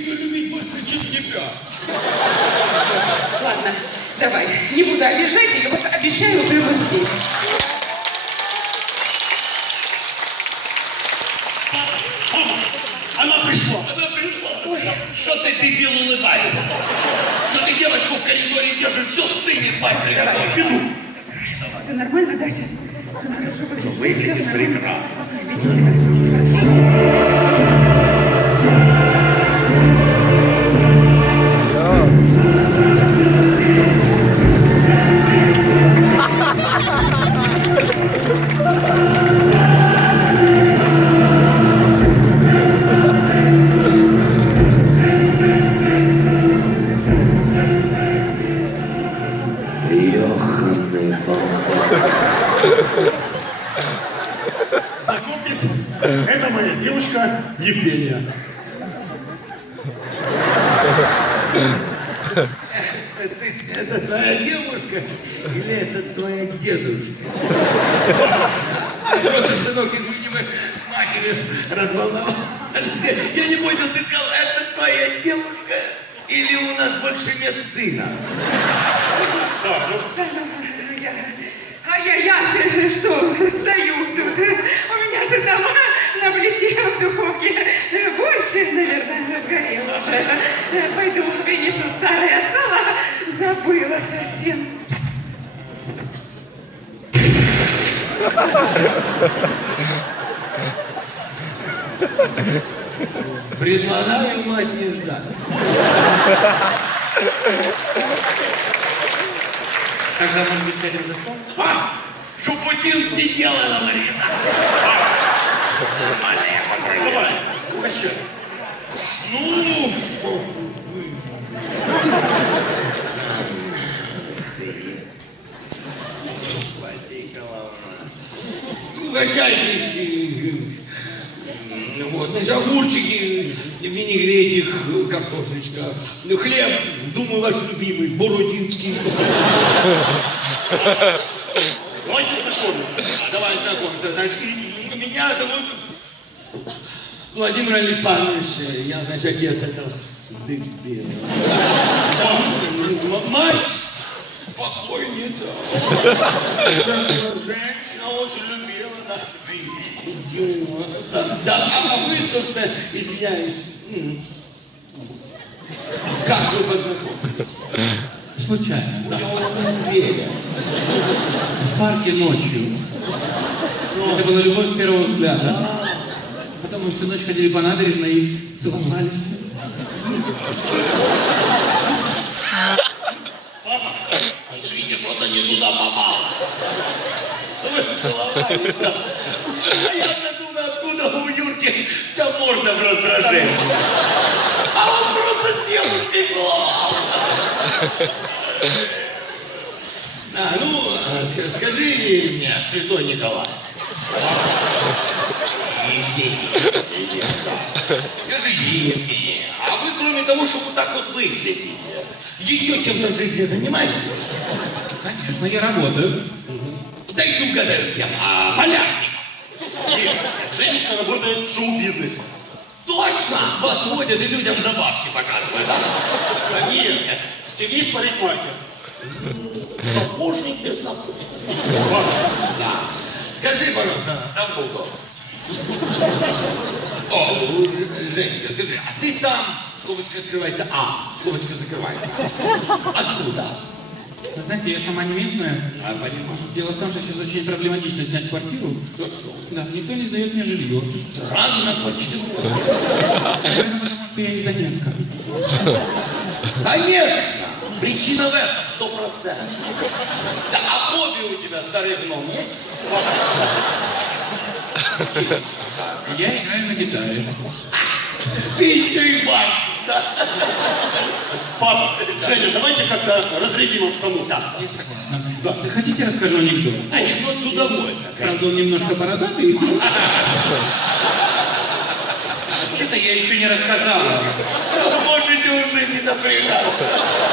ее любить больше, чем тебя. Ладно, давай, не буду обижать ее, вот обещаю прямо здесь. Мама, она пришла. Она пришла. Что ты, дебил, улыбаешься? Что ты девочку в коридоре держишь? Все стынет, мать приготовь. Иду. Все нормально, да, сейчас? Хорошо, выглядишь. Прекрасно. Ёханый Знакомьтесь, это моя девушка Евгения. Ты, это твоя девушка или это твоя дедушка? Просто, сынок, извини, мы с матерью разволновались. Я не понял, ты сказал, это твоя девушка или у нас больше нет сына? Да, ну, А я, я же что, стою тут. У меня же там на плите в духовке больше, наверное, разгорело уже. Пойду принесу старое совсем. Предлагаю мать не ждать. Тогда, может быть, сядем за стол? А! Шупутинский делала, Марина. Нормально, я попробую. давай. Ну, Господи, голова. Угощайтесь. э, Вот, значит, огурчики, винегретик, картошечка, ну, хлеб, думаю, ваш любимый, бородинский. Давайте знакомиться. Давай знакомиться. Значит, меня зовут Владимир Александрович. Я, значит, отец этого дебила. Мать покойница. Женщина очень любила. Да, да, а вы, собственно, извиняюсь, как вы познакомились? Случайно. Да, верю. В парке ночью. Это была любовь с первого взгляда. Потом мы всю ночь ходили по набережной и целовались. Извини, что-то не туда попал. Вы целовали, да. А я-то думаю, откуда у Юрки вся морда в раздражении. А он просто с девушкой целовался. А, ну, ска- скажи мне, святой Николай. Евгений, да. Скажи, Евгений, а вы кроме того, что вот так вот выглядите, еще чем-то в жизни занимаетесь? Конечно, я работаю. Дайте угадаю, кем. А, полярником. Женечка работает в шоу-бизнесе. Точно! Вас водят и людям за бабки показывают, да? Да нет, стилист-парикмахер. Сапожник без сапог. Да. Скажи, пожалуйста, Дамблдор. О, Женечка, скажи, а ты сам, скобочка открывается, а, скобочка закрывается. Откуда? Вы знаете, я сама не местная. А, понимаю. Дело в том, что сейчас очень проблематично снять квартиру. Да, никто не сдает мне жилье. Странно, почему? Наверное, потому что я из Донецка. Конечно! Причина в этом, сто процентов. Да, а хобби у тебя, старый жном, есть? Я играю на гитаре. Ты еще и бар, да? Папа, Женя, давайте как-то разрядим обстановку. Да. Я согласна. Да. Вы хотите, расскажу анекдот? Анекдот с удовольствием. Правда, он немножко бородатый. Вообще-то я еще не рассказала. Можете уже не напрягаться.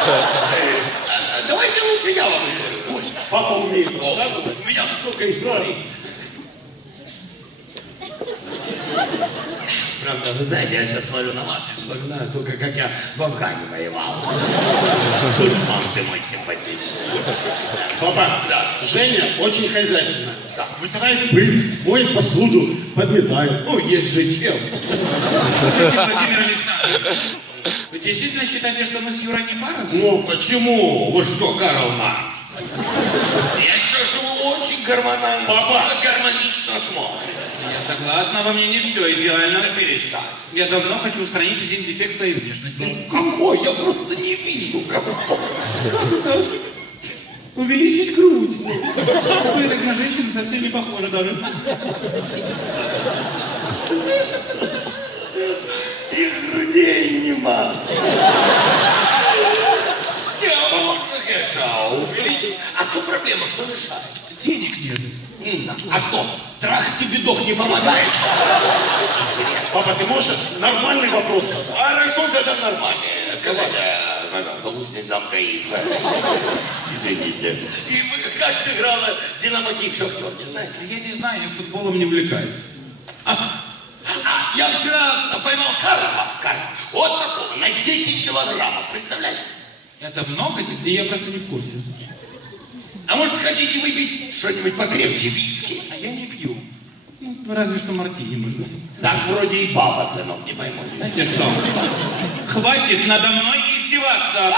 А, Давайте лучше я вам историю. Ой, Папа умеет рассказывать. у меня столько историй. Правда, вы знаете, я сейчас смотрю на вас и вспоминаю только, как я в Афгане воевал. Душман ты мой симпатичный. Папа, Да. Женя очень хозяйственная. Да. Вытирает пыль, моет посуду, подметает. Ну, есть же чем. Слушайте, Владимир Александрович, вы действительно считаете, что мы с Юрой не пара? Ну, почему? Вы что, Карл Маркс? Я что вы очень гормонально, Папа! гармонично смотрите. Я согласна, во мне не все идеально. Да перестань. Я давно хочу устранить один дефект своей внешности. Какой? Я просто не вижу какой. Как это? Увеличить грудь. Вы так на женщину совсем не похоже даже. И грудей нема. Не, а можно, конечно, увеличить. А что проблема, что мешает? Денег нет. А что, трахать тебе дох не помогает? Интересно. Папа, ты можешь нормальный вопрос задать? А Хорошо, задам нормально. Скажите, пожалуйста, узник замка Ифа. Извините. И вы как сыграла Динамо Киев Шахтер, не знаете? Я не знаю, я футболом не увлекаюсь. А, а, я вчера поймал карпа, карпа. Вот такого, на 10 килограммов, представляете? Это много тебе? Я просто не в курсе. А может, хотите выпить что-нибудь покрепче, виски? А я не пью. Ну, разве что мартини, может быть. Так вроде и баба, сынок, не пойму. Знаете что? Хватит надо мной издеваться.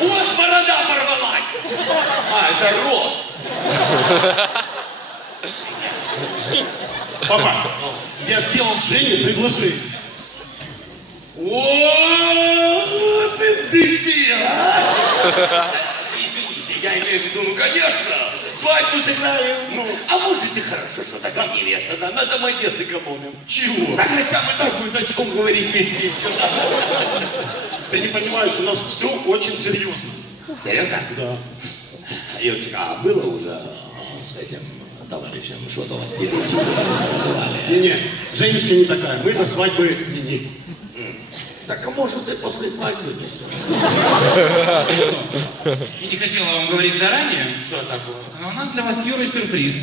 У вас борода порвалась. А, это рот. Папа, я сделал Жене предложение. О, ты дебил, а! Я имею в виду, ну, конечно, свадьбу сыграем. Ну, а может и хорошо, что такая невеста, да, на домоде сэкономим. Чего? Так гостям и так будет о чем говорить весь вечер. да. Ты не понимаешь, у нас все очень серьезно. Серьезно? Да. Юрчик, а было уже с этим товарищем, что то вас телечили? Не-не, Женечка не такая. Мы до свадьбы не-не. Так а может и после свадьбы не стоит. Я не хотела вам говорить заранее, Что такое? но у нас для вас Юрой сюрприз.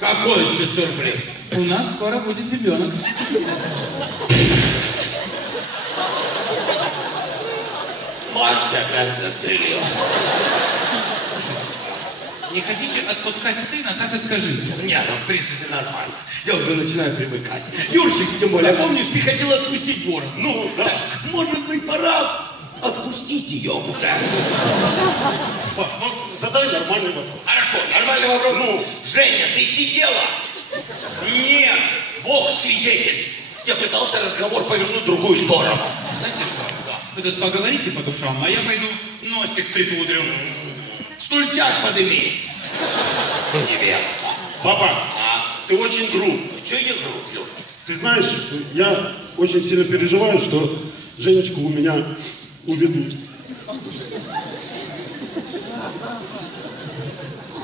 Какой еще сюрприз? У нас скоро будет ребенок. Мать опять застрелилась. Не хотите отпускать сына, так и скажите. Не, ну в принципе нормально. Я уже начинаю привыкать. Юрчик, тем более, помнишь, ты хотел отпустить ворон? Ну, да. Так, может быть, пора отпустить ее? Да. Ну, задай нормальный вопрос. Хорошо, нормальный вопрос. Ну, Женя, ты сидела? Нет, Бог свидетель. Я пытался разговор повернуть в другую сторону. Знаете что? Вы тут поговорите по душам, а я пойду носик припудрю. Стульчак подыми. Невеста. Папа, А, ты очень груб. что я груб, Юрчик? Ты знаешь, я очень сильно переживаю, что Женечку у меня уведут.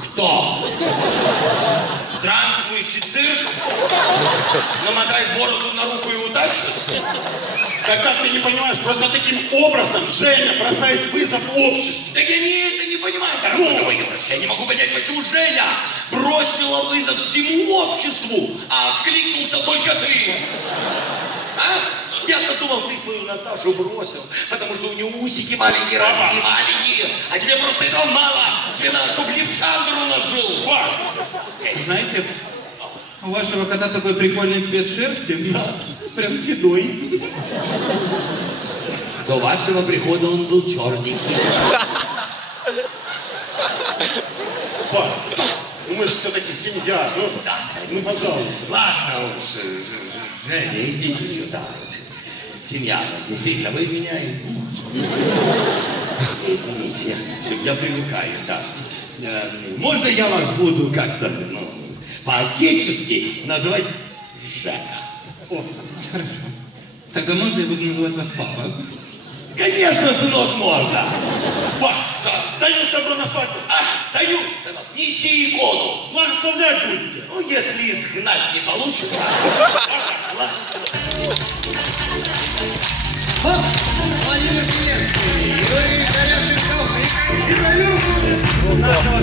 Кто? Странствующий цирк? Намотает бороду на руку и утащит? Да как ты не понимаешь, просто таким образом Женя бросает вызов обществу. Так я не это не понимаю, дорогой мой Юрочка. Я не могу понять, почему Женя бросила вызов всему обществу, а откликнулся только ты. А? Я-то думал, ты свою Наташу бросил, потому что у нее усики маленькие, рожки маленькие, а тебе просто этого мало. Тебе надо, чтобы Левшандру нажил. Знаете, у вашего кота такой прикольный цвет шерсти. Прям седой. До вашего прихода он был черненький. Пап, ну мы же все-таки семья. Ну, Да. ну пожалуйста. Ладно уж, Женя, идите сюда. Семья, действительно, вы меня... Извините, я, я привыкаю, да. Э, Можно я вас буду как-то, ну, по-отечески называть Жека? О, Хорошо. Тогда можно я буду называть вас папа? Конечно, сынок, можно. пап, даешь добро на свадьбу? А, даю, сынок, неси икону. Благословлять будете. Ну, если изгнать не получится, ладно, сынок. Владимир Зеленский, Юрий Терещенков и Константин Нашего